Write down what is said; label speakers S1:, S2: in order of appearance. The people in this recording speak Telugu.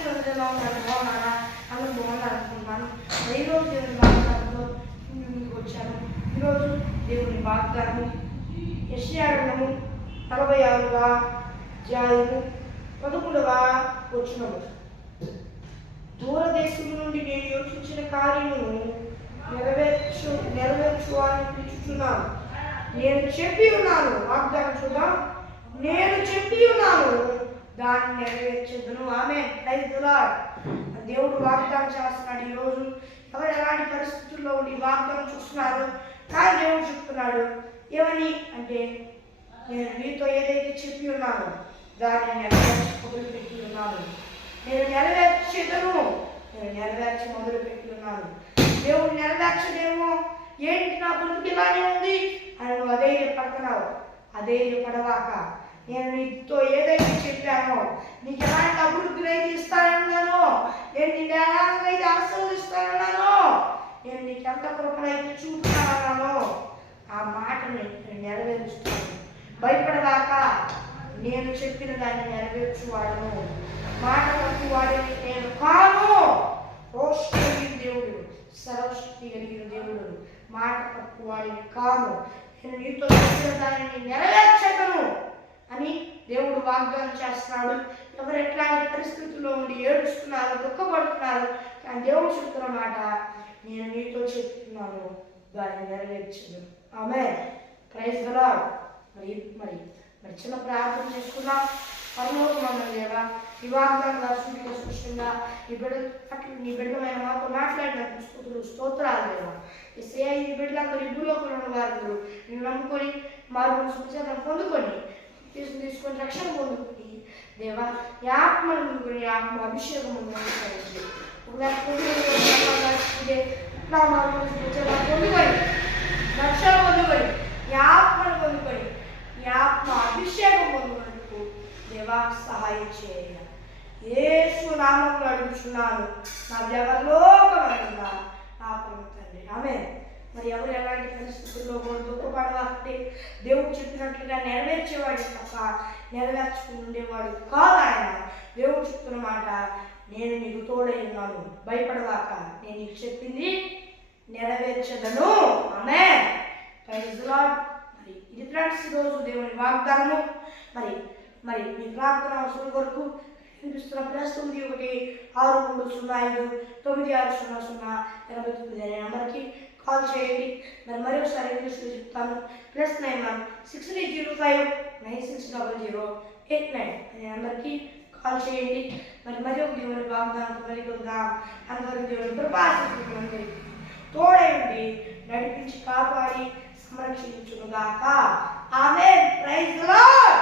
S1: సందర్భంగా ఉన్నారు బాగున్నారా అందరూ బాగున్నారు అనుకుంటున్నాను ఈరోజు దేవుని వాగ్దానంతో మీ వచ్చాను ఈరోజు దేవుని వాగ్దానం యశ్యారణము నలభై ఆరువ జాయిను పదకొండవ వచ్చినము దూరదేశం నుండి నేను యోచించిన కార్యమును నెరవేర్చు నెరవేర్చు అని నేను చెప్పి ఉన్నాను వాగ్దానం చూద్దాం. నేను చెప్పి ఉన్నాను దాన్ని నెరవేర్చదును. ఆమె దేవుడు వాగ్దానం చేస్తున్నాడు ఈరోజు ఎవరు ఎలాంటి పరిస్థితుల్లో ఉండి వాగ్దానం చూస్తున్నారు కానీ దేవుడు చెప్తున్నాడు. ఏమని అంటే నేను మీతో ఏదైతే చెప్పి ఉన్నాను దాన్ని నెరవేర్చి మొదలు ఉన్నాను. నేను నెరవేర్చేదను. నేను నెరవేర్చి మొదలుపెట్టి ఉన్నాను. దేవుడు నెరవేర్చదేమో ఏంటి నా బతుకు ఇలానే ఉంది? అని నువ్వు అదే పడుతున్నావు అదే పడవాక నేను నీతో ఏదైతే చెప్పానో నీకు ఎలాంటి అభివృద్ధి అయితే ఇస్తానన్నానో నేను నిన్ను ఎలాగైతే ఆశీర్వదిస్తానన్నానో నేను నీకు ఎంత కృపనైతే చూపుతానన్నానో ఆ మాటని నేను నెరవేరుస్తాను. భయపడదాక నేను చెప్పిన దాన్ని నెరవేర్చువాడను. మాట తప్పు వాడిని నేను కాను. రోషిన దేవుడు సర్వశక్తి కలిగిన దేవుడు. మాట తప్పు వాడిని కాను. నేను నీతో చెప్పిన దానిని నెరవేర్చగను దేవుడు వాగ్దానం చేస్తున్నాడు. ఎవరు ఎట్లాంటి పరిస్థితుల్లో ఉండి ఏడుస్తున్నారు దుఃఖపడుతున్నారు కానీ దేవుడు చెప్తున్న మాట నేను నీతో చెప్తున్నాను. దాన్ని నెరవేర్చదు ఆమె ప్రైజ్ మరి మరి మరి చిన్న ప్రార్థన చేసుకుందాం. పరలోకమైన దేవా ఈ వాగ్దానం దర్శనంలో స్పష్టంగా ఈ బిడ్డ అట్లా నీ బిడ్డమైన మాతో మాట్లాడిన స్థుతులు స్తోత్రాలు దేవా. ఈ బిడ్డలందరూ ఈ భూలోకంలో ఉన్న వారు నేను నమ్ముకొని మారు సుఖచేతం పొందుకొని తీసుకుని తీసుకొని రక్షణ పొందుకుని దేవా ఈ ఆత్మను పొందుకొని ఆత్మ అభిషేకం పొందుకొని ఒకవేళ పొందుకొని రక్షణ పొందుకొని ఆత్మను పొందుకొని ఆత్మ అభిషేకం పొందుకొనుటకు దేవా సహాయం చేయ. ఏసు నామంలో అడుగుచున్నాను నా దేవలోకమైందా నా ప్రేమ ఆమె మరి ఎవరు ఎలాంటి పరిస్థితుల్లో కూడా దుఃఖపడవాలంటే దేవుడు చెప్పినట్లుగా నెరవేర్చేవాడు తప్ప నెరవేర్చుకుని ఉండేవాడు కాదు ఆయన. దేవుడు చెప్తున్న మాట నేను నీకు తోడై ఉన్నాను. భయపడదాక నేను నీకు చెప్పింది నెరవేర్చదను. ఆమె ప్రైజ్ మరి ఇది ఫ్రెండ్స్ ఈరోజు దేవుని వాగ్దానము. మరి మరి మీ ప్రార్థన అవసరం కొరకు వినిపిస్తున్న ప్లస్ తొమ్మిది ఒకటి ఆరు మూడు సున్నా ఐదు తొమ్మిది ఆరు సున్నా సున్నా ఎనభై తొమ్మిది అనే నెంబర్కి కాల్ చేయండి. మరి ఒకసారి ఇంగ్లీష్లో చెప్తాను. Plus nine one six three zero five nine six double zero eight nine అనే నెంబర్కి కాల్ చేయండి. మరి మరి ఒక దేవుని వాగ్దానం మరి కొద్దాం అందరూ దేవుని కృపాశిస్తులందరికీ తోడేయండి నడిపించి కాపాడి సంరక్షించుగాక ఆమె ప్రైజ్ లార్డ్.